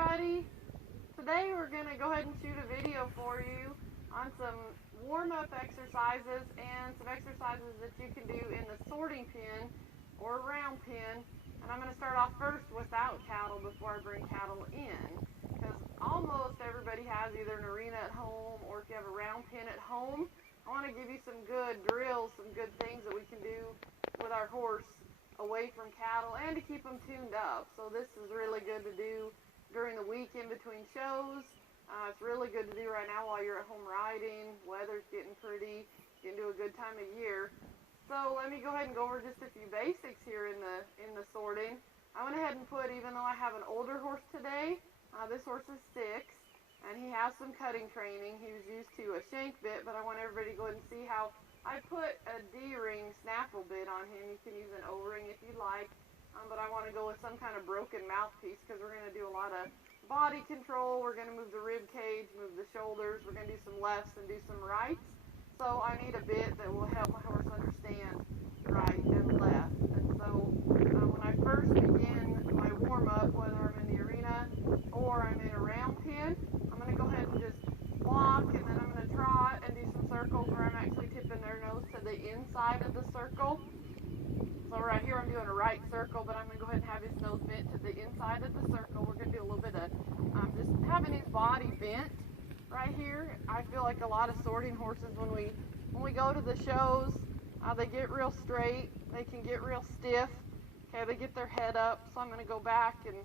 everybody. Today we're going to go ahead and shoot a video for you on some warm-up exercises and some exercises that you can do in the sorting pen or round pen. And I'm going to start off first without cattle before I bring cattle in, because almost everybody has either an arena at home or if you have a round pen at home. I want to give you some good drills, some good things that we can do with our horse away from cattle and to keep them tuned up. So this is really good to do during the week in between shows. It's really good to do right now while you're at home riding. Weather's getting pretty. You can do a good time of year. So let me go ahead and go over just a few basics here in the sorting. I went ahead and put, even though I have an older horse today, this horse is 6, and he has some cutting training. He was used to a shank bit, but I want everybody to go ahead and see how I put a D-ring snaffle bit on him. You can use an O-ring if you like, but I want to go with some kind of broken mouthpiece because we're going to do a lot of body control. We're going to move the rib cage, move the shoulders. We're going to do some lefts and do some rights. So I need a bit that will help my horse understand right and left. And so when I first begin my warm-up, whether I'm in the arena or I'm in a round pen, I'm going to go ahead and just walk, and then I'm going to trot and do some circles where I'm actually tipping their nose to the inside of the circle. So right here I'm doing a right circle, but I'm going to go ahead and have his nose bent to the inside of the circle. We're going to do a little bit of just having his body bent right here. I feel like a lot of sorting horses, when we go to the shows, they get real straight, they can get real stiff. Okay, they get their head up, so I'm going to go back, and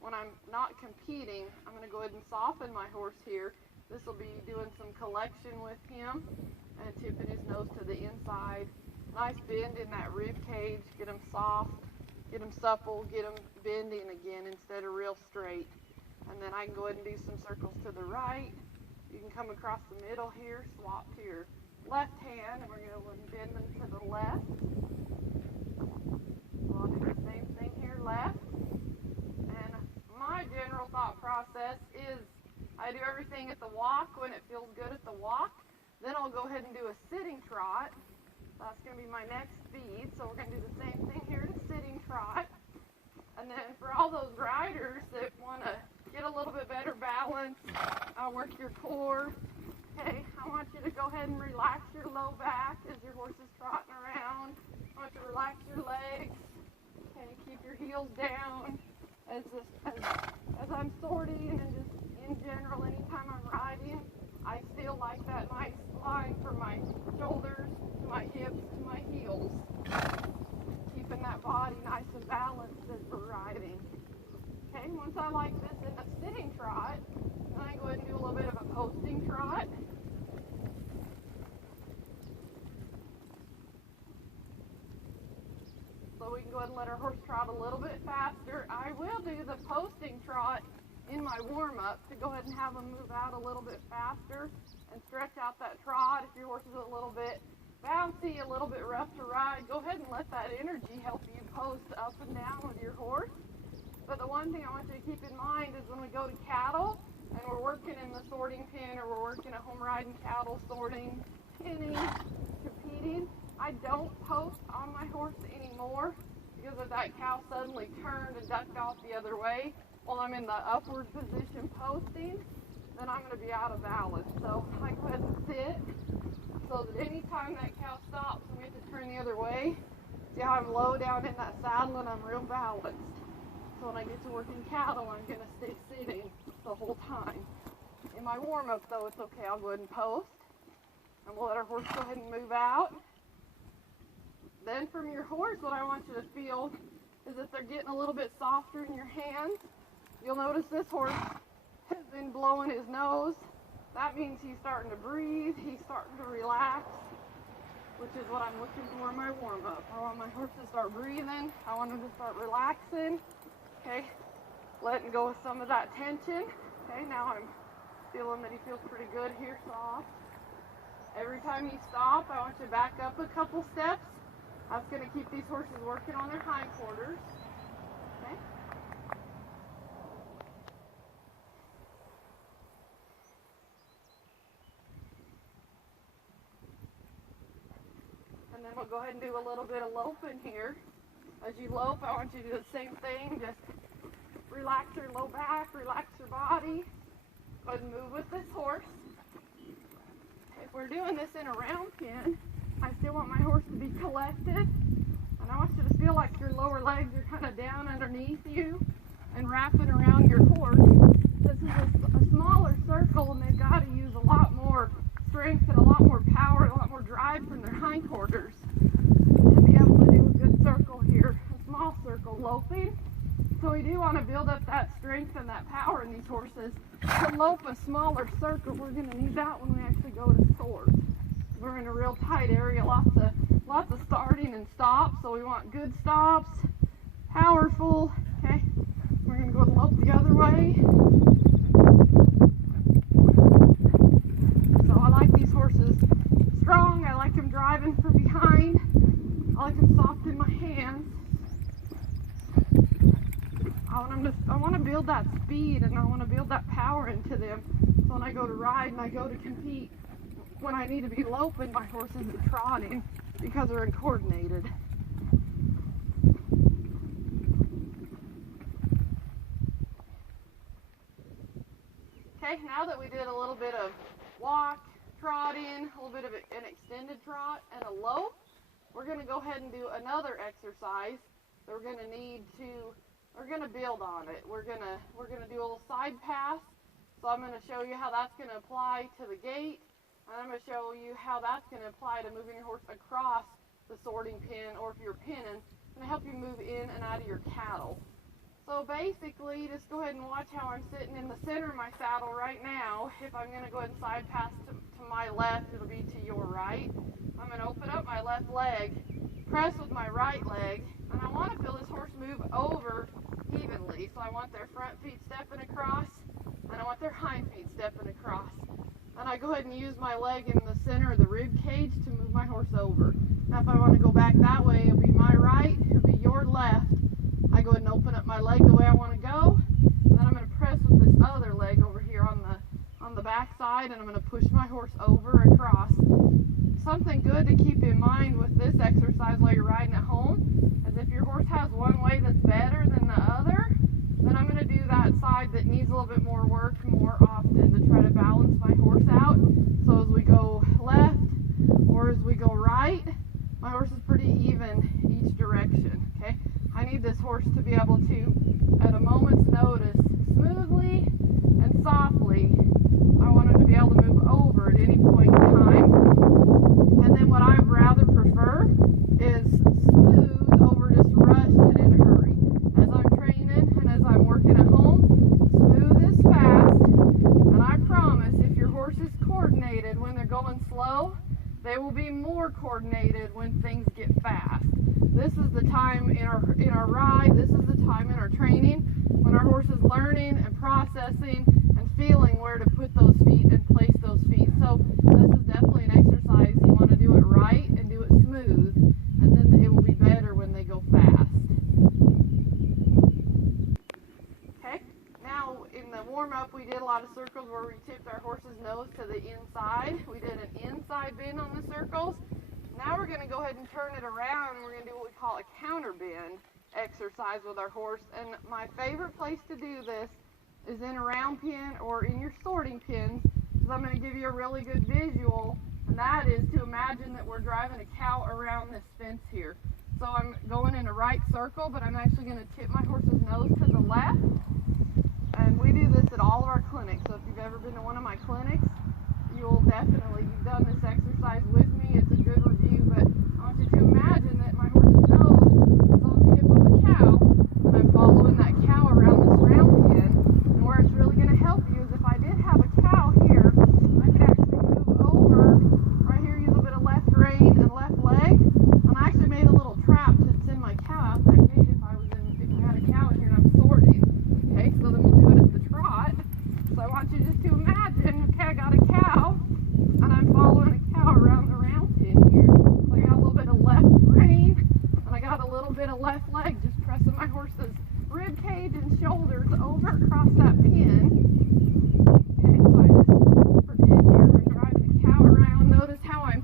when I'm not competing, I'm going to go ahead and soften my horse here. This will be doing some collection with him and tipping his nose to the inside. Nice bend in that rib cage. Get him soft, get him supple, get him bending again instead of real straight. And then I can go ahead and do some circles to the right. You can come across the middle here, swap to your left hand, and we're going to bend them to the left. So I'll do the same thing here, left. And my general thought process is I do everything at the walk when it feels good at the walk. Then I'll go ahead and do a sitting trot. That's going to be my next speed. So we're going to do the same thing here at a sitting trot. And then for all those riders that want to get a little bit better balance, work your core. Okay, I want you to go ahead and relax your low back as your horse is trotting around. I want you to relax your legs. Okay, keep your heels down as I'm sorting, and just in general, anytime I'm riding, I still like that nice line from my shoulders to my hips to my heels. Keeping that body nice and balanced as we're riding. Okay, once I like this in a sitting trot, then I go ahead and do a little bit of a posting trot. So we can go ahead and let our horse trot a little bit faster. I will do the posting trot in my warm-up to go ahead and have them move out a little bit faster and stretch out that trot. If your horse is a little bit bouncy, a little bit rough to ride, go ahead and let that energy help you post up and down with your horse. But the one thing I want you to keep in mind is when we go to cattle and we're working in the sorting pen, or we're working at home riding cattle, sorting, pinning, competing, I don't post on my horse anymore, because if that cow suddenly turned and ducked off the other way while I'm in the upward position posting, then I'm going to be out of balance. So I go ahead and sit so that anytime that cow stops and we have to turn the other way, see how I'm low down in that saddle and I'm real balanced. So when I get to working cattle, I'm going to stay sitting the whole time. In my warm-up though, it's okay, I'll go ahead and post, and we'll let our horse go ahead and move out. Then from your horse, what I want you to feel is that they're getting a little bit softer in your hands. You'll notice this horse has been blowing his nose. That means he's starting to breathe, he's starting to relax, which is what I'm looking for in my warm-up. I want my horse to start breathing. I want him to start relaxing. Okay, letting go of some of that tension. Okay, now I'm feeling that he feels pretty good here, soft. Every time you stop, I want you to back up a couple steps. That's going to keep these horses working on their hindquarters. Okay. And then we'll go ahead and do a little bit of loping here. As you lope, I want you to do the same thing, just relax your low back, relax your body. Go ahead and move with this horse. If we're doing this in a round pen, I still want my horse to be collected. And I want you to feel like your lower legs are kind of down underneath you and wrapping around your horse. This is a smaller circle, and they've got to use a lot more strength and a lot more power, a lot more drive from their hindquarters to be able to do a good circle here, a small circle loping. So we do want to build up that strength and that power in these horses. To lope a smaller circle, we're going to need that when we actually go to sort. We're in a real tight area, lots of starting and stops, so we want good stops, powerful. Okay, we're going to go and lope the other way. So I like these horses strong. I like them driving from behind. I like them soft in my hands. I want to build that speed, and I want to build that power into them. So when I go to ride and I go to compete, when I need to be loping, my horses are trotting because they're uncoordinated. Okay, now that we did a little bit of walk, trotting, a little bit of an extended trot, and a lope, we're going to go ahead and do another exercise that we're going to build on it. We're going to do a little side pass. So I'm going to show you how that's going to apply to the gait, and I'm going to show you how that's going to apply to moving your horse across the sorting pin, or if you're pinning, it's going to help you move in and out of your cattle. So basically, just go ahead and watch how I'm sitting in the center of my saddle right now. If I'm going to go ahead and side pass to my left, it'll be to your right. I'm going to open up my left leg, press with my right leg, and I want to feel this horse move over evenly. So I want their front feet stepping across, and I want their hind feet stepping across. And I go ahead and use my leg in the center of the rib cage to move my horse over. Now if I want to go back that way, it'll be my right, it'll be your left. I go ahead and open up my leg the way I want to go, and then I'm going to press with this other leg over here on the back side, and I'm going to push my horse over across. Something good to keep in mind with this exercise while you're riding at home is if your horse has one way that's better than the other, then I'm going to do that side that needs a little bit more work more often to try to balance my horse out. So as we go left or as we go right, my horse is pretty even each direction. Okay, I need this horse to be able to, at a moment's notice, smoothly and softly, I want him to be able to move over at any point in time. And then what I rather prefer is smooth over just rushed and in a hurry. As I'm training and as I'm working at home, smooth is fast. And I promise if your horse is coordinated when they're going slow, they will be more coordinated when things get fast. This is the time in our ride, this is the time in our training when our horse is learning and processing and feeling where to put those feet and place those feet. So this is definitely an exercise. You want to do it right and do it smooth, and then it will be better when they go fast. Okay, now in the warm-up we did a lot of circles where we tipped our horse's nose to the inside. We did an inside bend on the circles. Now we're going to go ahead and turn it around, and we're going to do what we call a counter bend exercise with our horse. And my favorite place to do this is in a round pen or in your sorting pins, because I'm going to give you a really good visual, and that is to imagine that we're driving a cow around this fence here. So I'm going in a right circle, but I'm actually going to tip my horse's nose to the left. And we do this at all of our clinics, so if you've ever been to one of my clinics, you've done this exercise with me. It's a good review, but I want you to imagine that my horse's nose is on the hip of a cow, and I'm following that cow around this round pen. And where it's really going to help you is if I did have a cow here, I could actually move over right here, use a bit of left rein and left leg, and I actually made a little trap to send my cow out that gate if we had a cow in here and I'm sorting. Okay, so then we'll do it at the trot. So I want you just to imagine, okay, I got a cow, and I'm following a cow around the round pin here. So I got a little bit of left rein, and I got a little bit of left leg, just pressing my horse's rib cage and shoulders over across that pin. Okay, so I just pretend here I'm driving a cow around. Notice how I'm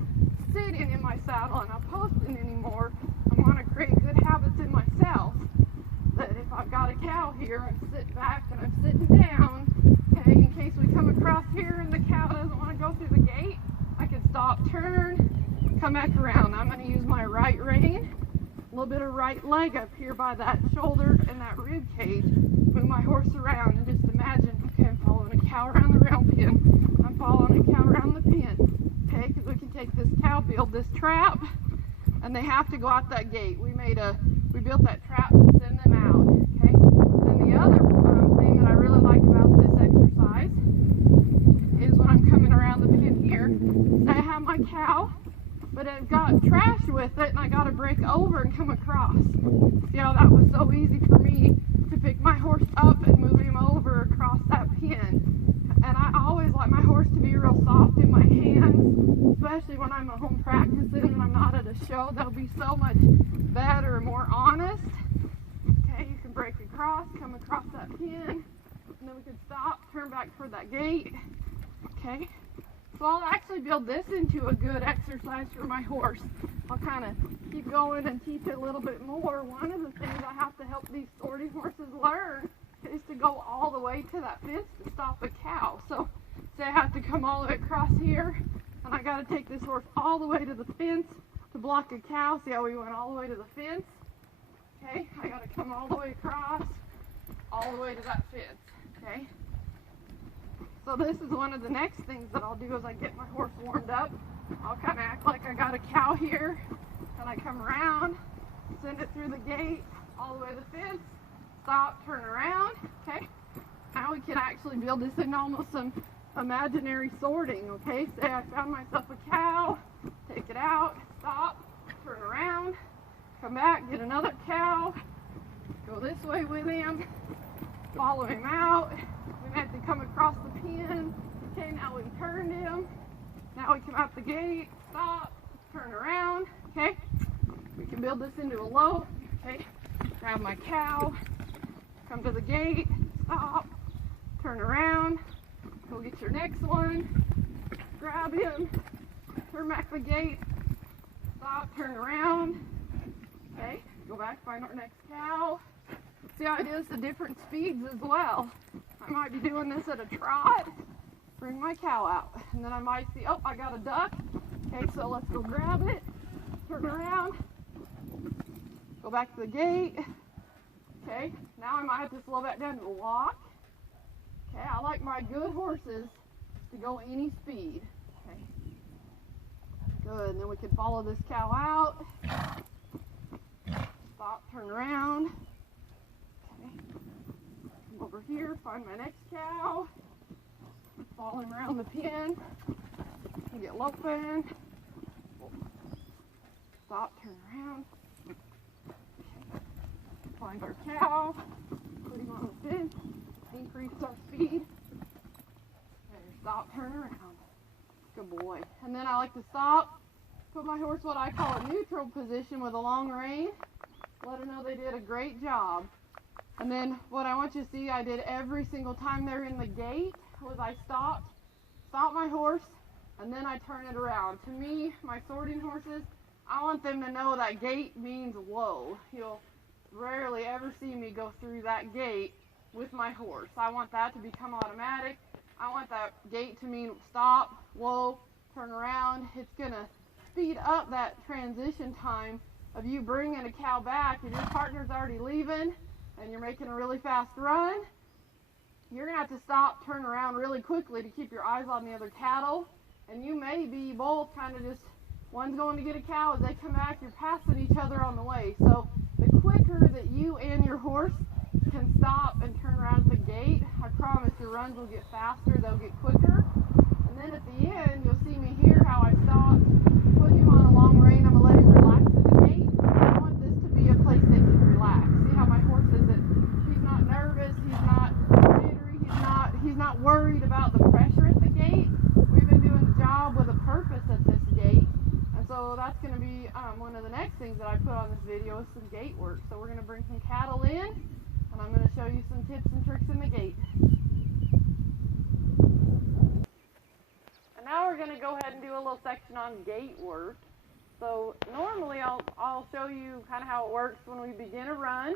sitting in my saddle and not posting anymore. I want to create good habits in myself, that if I've got a cow here, I'm sitting come back around. I'm going to use my right rein, a little bit of right leg up here by that shoulder and that rib cage. Move my horse around and just imagine, okay, I'm following a cow around the round pen. I'm following a cow around the pen. Okay, because we can take this cow, build this trap, and they have to go out that gate. We built that trap to send them out. Okay. Then the other thing that I really like about this exercise is when I'm coming around the pen here, I have my cow, but I've got trash with it, and I got to break over and come across. See how that was so easy for me to pick my horse up and move him over across that pen. And I always like my horse to be real soft in my hands, especially when I'm at home practicing and I'm not at a show. That'll be so much better and more honest. Okay, you can break across, come across that pen, and then we can stop, turn back toward that gate. Okay, so I'll actually build this into a good exercise for my horse. I'll kind of keep going and teach it a little bit more. One of the things I have to help these sorting horses learn is to go all the way to that fence to stop a cow. So say I have to come all the way across here, and I got to take this horse all the way to the fence to block a cow. See how we went all the way to the fence? Okay, I got to come all the way across, all the way to that fence. Okay. So this is one of the next things that I'll do as I get my horse warmed up. I'll kind of act like I got a cow here, and I come around, send it through the gate, all the way to the fence, stop, turn around. Okay. Now we can actually build this into almost some imaginary sorting. Okay. Say I found myself a cow, take it out, stop, turn around, come back, get another cow, go this way with him, follow him out. We have to come across the pen. Okay, now we've turned him. Now we come out the gate, stop, turn around. Okay, we can build this into a lope. Okay, grab my cow, come to the gate, stop, turn around, go get your next one, grab him, turn back the gate, stop, turn around. Okay, go back, find our next cow. See how it is the different speeds as well. I might be doing this at a trot, bring my cow out, and then I might see, oh, I got a duck. Okay, so let's go grab it, turn around, go back to the gate. Okay, now I might have to slow back down to a walk. Okay, I like my good horses to go any speed. Okay, good, and then we can follow this cow out, stop, turn around. Over here, find my next cow, follow him around the pen, and get loping, stop, turn around, okay. Find our cow, put him on the fence, increase our speed, and stop, turn around, good boy. And then I like to stop, put my horse what I call a neutral position with a long rein, let her know they did a great job. And then what I want you to see I did every single time they're in the gate was I stopped my horse, and then I turn it around. To me, my sorting horses, I want them to know that gate means whoa. You'll rarely ever see me go through that gate with my horse. I want that to become automatic. I want that gate to mean stop, whoa, turn around. It's going to speed up that transition time of you bringing a cow back and your partner's already leaving, and you're making a really fast run. You're going to have to stop, turn around really quickly to keep your eyes on the other cattle. And you may be both kind of just, one's going to get a cow, as they come back, you're passing each other on the way. So the quicker that you and your horse can stop and turn around at the gate, I promise your runs will get faster, they'll get quicker. And then at the end, you'll see me here how I stop, put him on a long rein, I'm going to let him relax at the gate. I want this to be a place they can relax. See how my horse is that he's not nervous, he's not jittery, he's not worried about the pressure at the gate. We've been doing the job with a purpose at this gate. And so that's going to be one of the next things that I put on this video is some gate work. So we're going to bring some cattle in, and I'm going to show you some tips and tricks in the gate. And now we're going to go ahead and do a little section on gate work. So normally I'll show you kind of how it works when we begin a run,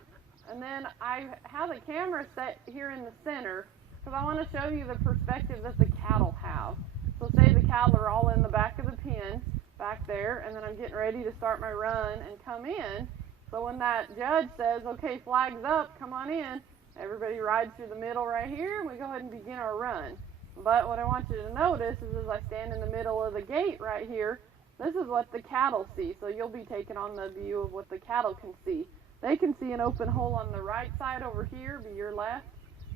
and then I have the camera set here in the center because I want to show you the perspective that the cattle have. So say the cattle are all in the back of the pen, back there, and then I'm getting ready to start my run and come in. So when that judge says, okay, flag's up, come on in, everybody rides through the middle right here, and we go ahead and begin our run. But what I want you to notice is as I stand in the middle of the gate right here, this is what the cattle see. So you'll be taking on the view of what the cattle can see. They can see an open hole on the right side over here, be your left.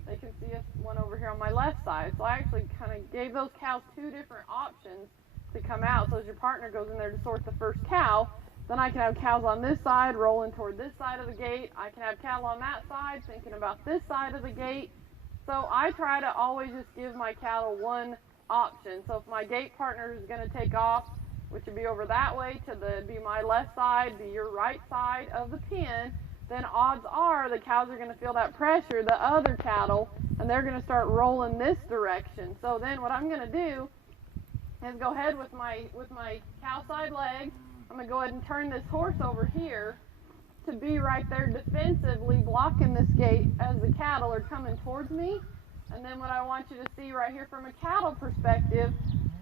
They can see one over here on my left side. So I actually kind of gave those cows two different options to come out. So as your partner goes in there to sort the first cow, then I can have cows on this side rolling toward this side of the gate. I can have cattle on that side thinking about this side of the gate. So I try to always just give my cattle one option. So if my gate partner is going to take off, which would be over that way to be my left side, be your right side of the pen, then odds are the cows are going to feel that pressure, the other cattle, and they're going to start rolling this direction. So then what I'm going to do is go ahead with my cow side leg. I'm going to go ahead and turn this horse over here to be right there defensively blocking this gate as the cattle are coming towards me. And then what I want you to see right here from a cattle perspective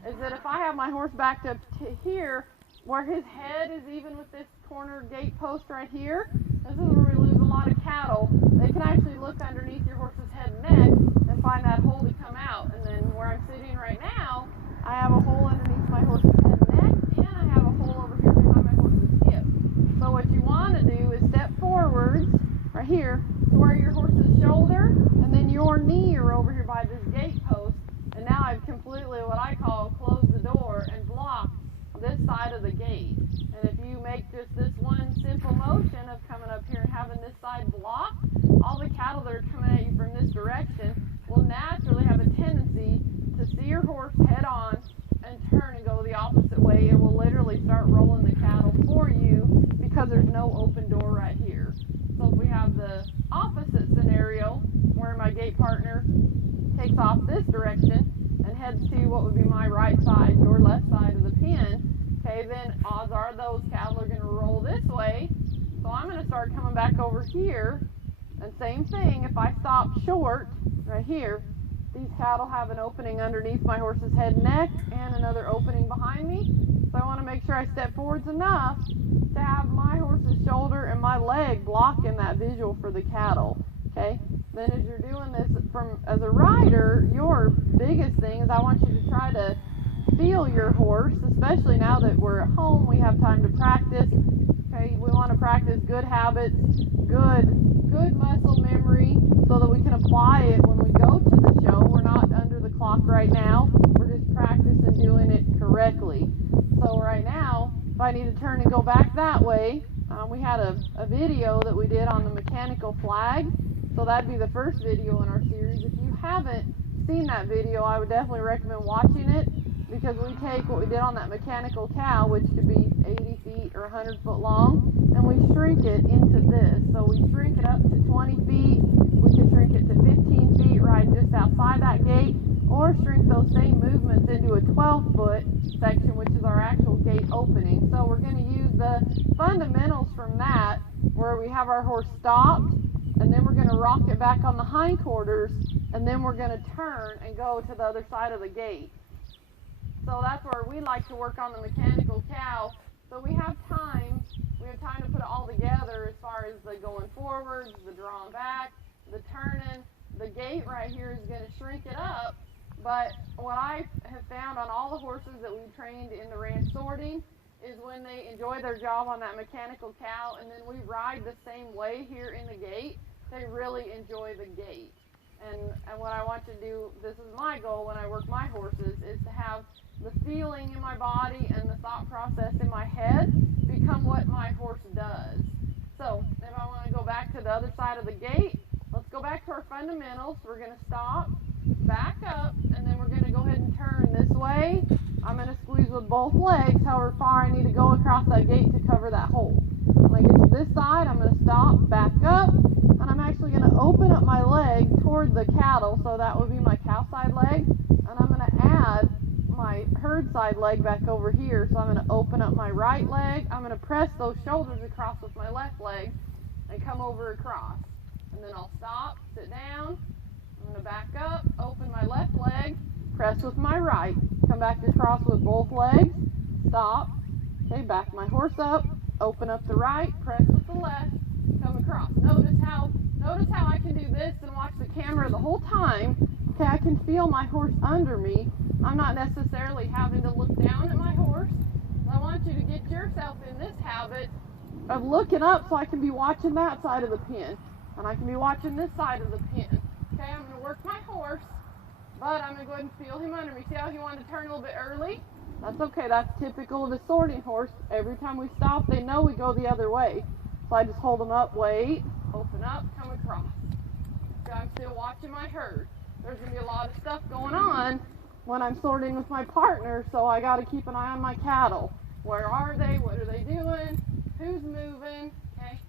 is that if I have my horse backed up to here, where his head is even with this corner gate post right here, this is where we lose a lot of cattle. They can actually look underneath your horse's head and neck and find that hole to come out. And then where I'm sitting right now, I have a hole underneath my horse's head and neck, and I have a hole over here behind my horse's hip. So what you want to do is step forwards right here to where your horse's shoulder and then your knee are over here by this gate post. And now I've completely, what I call, closed the door and blocked this side of the gate. And if you make just this one simple motion of coming up here and having this side blocked, all the cattle that are coming at you from this direction will naturally have a tendency to see your horse head on and turn and go the opposite way. It will literally start rolling the cattle for you because there's no open door right here. So if we have the opposite scenario where my gate partner takes off this direction and heads to what would be my right side, your left side of the pen, okay, then odds are those cattle are going to roll this way. So I'm going to start coming back over here, and same thing, if I stop short right here, these cattle have an opening underneath my horse's head and neck and another opening behind me. So I want to make sure I step forwards enough to have my horse's shoulder and my leg blocking that visual for the cattle. Okay? Then as you're doing this as a rider, your biggest thing is I want you to try to feel your horse, especially now that we're at home, we have time to practice. Okay? We want to practice good habits, good muscle memory so that we can apply it when we go to the show. We're not under the clock right now. We're just practicing doing it correctly. So right now, if I need to turn and go back that way, we had a video that we did on the mechanical flag. So that'd be the first video in our series. If you haven't seen that video, I would definitely recommend watching it because we take what we did on that mechanical cow, which could be 80 feet or 100 foot long, and we shrink it into this. So we shrink it up to 20 feet. We could shrink it to 15 feet right just outside that gate, or shrink those same movements into a 12-foot section, which is our actual gate opening. So we're going to use the fundamentals from that, where we have our horse stopped, and then we're going to rock it back on the hindquarters, and then we're going to turn and go to the other side of the gate. So that's where we like to work on the mechanical cow. So we have time to put it all together as far as the going forwards, the drawing back, the turning. The gate right here is going to shrink it up, but what I have found on all the horses that we've trained in the ranch sorting is when they enjoy their job on that mechanical cow and then we ride the same way here in the gate, they really enjoy the gate. And what I want to do, this is my goal when I work my horses, is to have the feeling in my body and the thought process in my head become what my horse does. So if I want to go back to the other side of the gate, let's go back to our fundamentals. We're going to stop, back up, and then we're going to go ahead and turn this way. I'm going to squeeze with both legs however far I need to go across that gate to cover that hole. When I get to this side, I'm going to stop, back up, and I'm actually going to open up my leg toward the cattle, so that would be my cow side leg, and I'm going to add my herd side leg back over here. So I'm going to open up my right leg, I'm going to press those shoulders across with my left leg, and come over across. And then I'll stop, sit down, I'm going to back up, open my left leg, press with my right, come back across with both legs, stop, Okay, back my horse up, open up the right, press with the left, come across. Notice how I can do this and watch the camera the whole time. Okay, I can feel my horse under me. I'm not necessarily having to look down at my horse. I want you to get yourself in this habit of looking up so I can be watching that side of the pen. And I can be watching this side of the pen. Okay, I'm going to work my horse, but I'm going to go ahead and feel him under me. See how he wanted to turn a little bit early? That's okay. That's typical of a sorting horse. Every time we stop, they know we go the other way. So I just hold them up, wait, open up, come across. So I'm still watching my herd. There's going to be a lot of stuff going on when I'm sorting with my partner, so I got to keep an eye on my cattle. Where are they? What are they doing? Who's moving? Okay.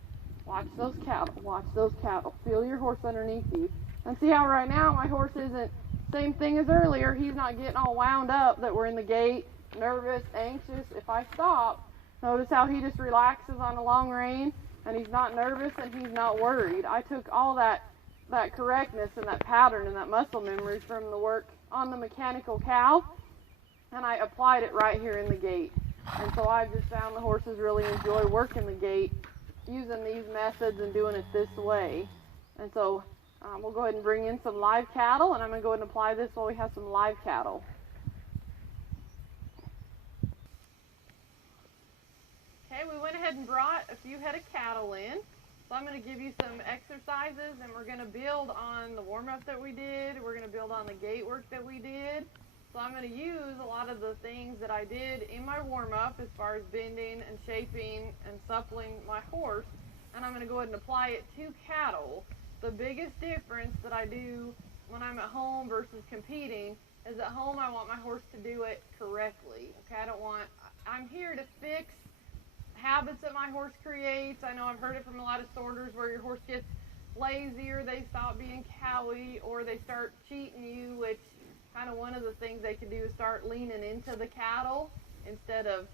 Watch those cattle. Watch those cattle. Feel your horse underneath you. And see how right now my horse isn't same thing as earlier. He's not getting all wound up that we're in the gate, nervous, anxious. If I stop, notice how he just relaxes on a long rein, and he's not nervous and he's not worried. I took all that correctness and that pattern and that muscle memory from the work on the mechanical cow, and I applied it right here in the gate. And so I've just found the horses really enjoy working the gate using these methods and doing it this way. And so we'll go ahead and bring in some live cattle, and I'm going to go ahead and apply this while we have some live cattle. Okay, we went ahead and brought a few head of cattle in. So I'm going to give you some exercises, and we're going to build on the warm-up that we did. We're going to build on the gate work that we did. So I'm going to use a lot of the things that I did in my warm-up as far as bending and shaping and suppling my horse, and I'm going to go ahead and apply it to cattle. The biggest difference that I do when I'm at home versus competing is at home I want my horse to do it correctly. Okay, I'm here to fix habits that my horse creates. I know I've heard it from a lot of sorters where your horse gets lazy, or they stop being cowy, or they start cheating you, which kind of one of the things they can do is start leaning into the cattle instead of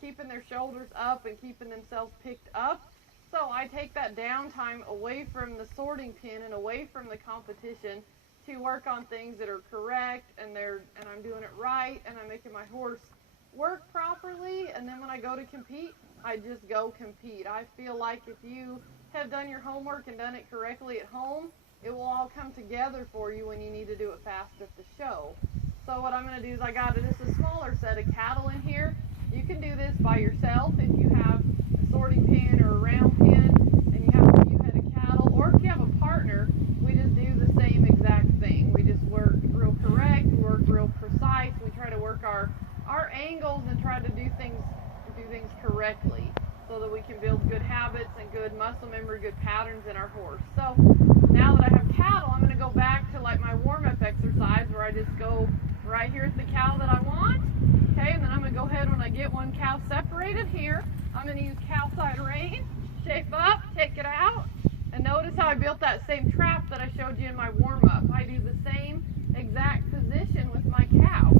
keeping their shoulders up and keeping themselves picked up. So I take that downtime away from the sorting pen and away from the competition to work on things that are correct, and I'm doing it right, and I'm making my horse work properly. And then when I go to compete, I just go compete. I feel like if you have done your homework and done it correctly at home, it will all come together for you when you need to do it fast at the show. So what I'm going to do is I got just a smaller set of cattle in here. You can do this by yourself if you have a sorting pen or a round pen and you have a few head of cattle, or if you have a partner, we just do the same exact thing. We just work real correct, we work real precise, we try to work our angles and try to do things correctly so that we can build good habits and good muscle memory, good patterns in our horse. So now that I have cattle, I'm going to go back to like my warm-up exercise where I just go right here at the cow that I want. Okay, and then I'm going to go ahead when I get one cow separated here, I'm going to use cow side rein, shape up, take it out, and notice how I built that same trap that I showed you in my warm-up. I do the same exact position with my cow.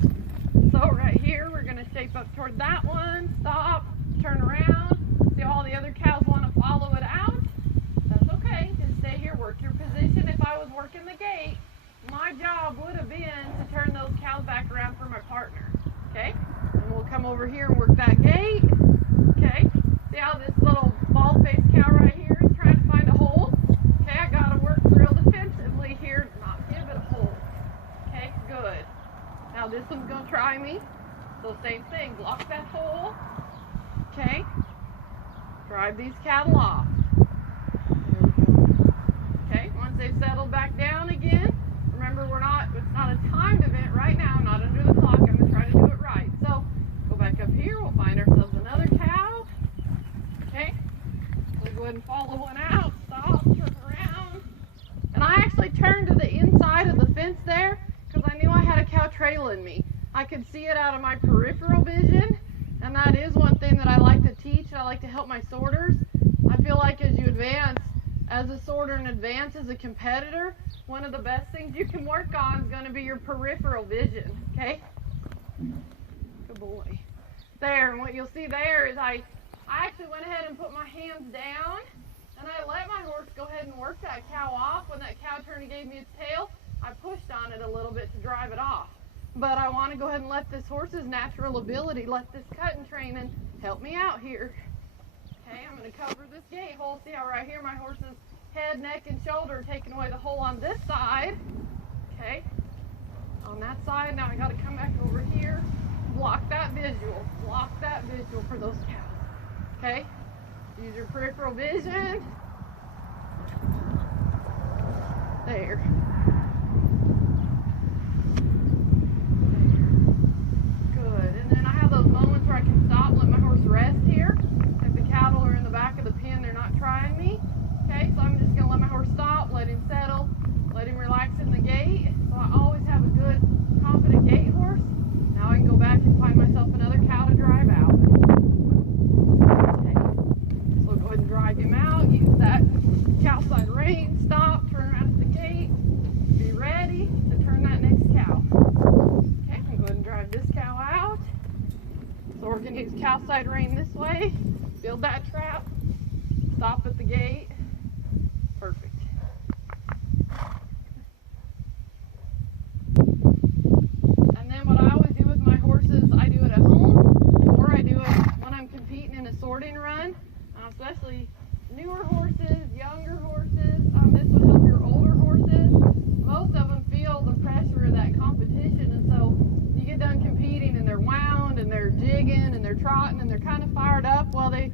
So right here, we're going to shape up toward that one, stop, turn around. See all the other cows want to follow it out? That's okay. Just stay here, work your position. If I was working the gate, my job would have been to turn those cows back around for my partner. Okay? And we'll come over here and work that gate. Okay? See how this little bald-faced cow right here is trying to find a hole? Okay, I got to work real defensively here to not give it a hole. Okay, good. Now this one's going to try me. So same thing, block that hole. Okay? Drive these cattle off. There we go. Okay, once they've settled back down again, remember it's not a timed event right now, I'm not under the clock, I'm going to try to do it right. So, go back up here, we'll find ourselves another cow. Okay? We'll go ahead and follow one out, stop, turn around. And I actually turned to the inside of the fence there because I knew I had a cow trailing me. I could see it out of my peripheral vision, and that is one thing that I like to teach, and I like to help my sorters. I feel like as you advance as a sorter and advance as a competitor, one of the best things you can work on is going to be your peripheral vision, okay? Good boy. There, and what you'll see there is I actually went ahead and put my hands down, and I let my horse go ahead and work that cow off. When that cow turned and gave me its tail, I pushed on it a little bit to drive it off. but I want to go ahead and let this horse's natural ability, let this cutting training help me out here. Okay, I'm going to cover this gate hole. See how right here my horse's head, neck, and shoulder are taking away the hole on this side. Okay, on that side, now I got to come back over here, block that visual for those cows. Okay, use your peripheral vision. There. Good. And then I have those moments where I can stop and let my horse rest here. If the cattle are in the back of the pen, they're not trying me. Okay, so I'm just going to let my horse stop, let him settle, let him relax in the gate. So I always have a good, confident gate horse. Now I can go back and find myself another cow to drive out. Okay, so go ahead and drive him out. Use that cow side rein, stop, turn around at the gate, be ready to turn that next cow. Okay, I'm going to go ahead and drive this cow out. So we're going to use cow side rein this way, build that trap, stop at the gate. Perfect. And then what I always do with my horses, I do it at home, or I do it when I'm competing in a sorting run, especially newer horses, younger horses. This would help your older horses. Most of them feel the pressure of that competition, and so you get done competing and they're wound and they're jigging and they're trotting and they're kind of fired up. Well, they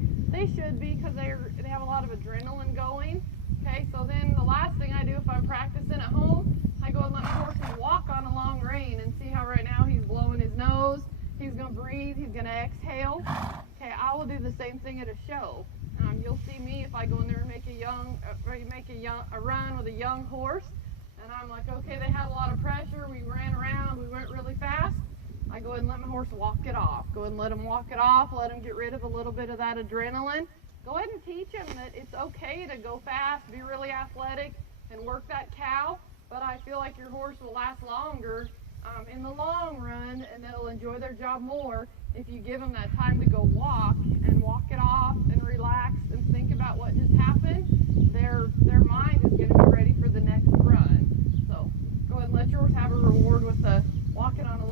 should be, because they have a lot of adrenaline going. Okay, so then the last thing I do if I'm practicing at home, I go and let my horse walk on a long rein and see how right now he's blowing his nose. He's going to breathe. He's going to exhale. Okay, I will do the same thing at a show. You'll see me if I go in there and make a run with a young horse, and I'm like, okay, they had a lot of pressure. We ran around. We went really fast. I go ahead and let my horse walk it off. Go ahead and let him walk it off. Let him get rid of a little bit of that adrenaline. Go ahead and teach him that it's okay to go fast, be really athletic, and work that cow. But I feel like your horse will last longer in the long run, and they'll enjoy their job more if you give them that time to go walk it off and relax and think about what just happened. Their mind is going to be ready for the next run. So go ahead and let yours have a reward with the walking on a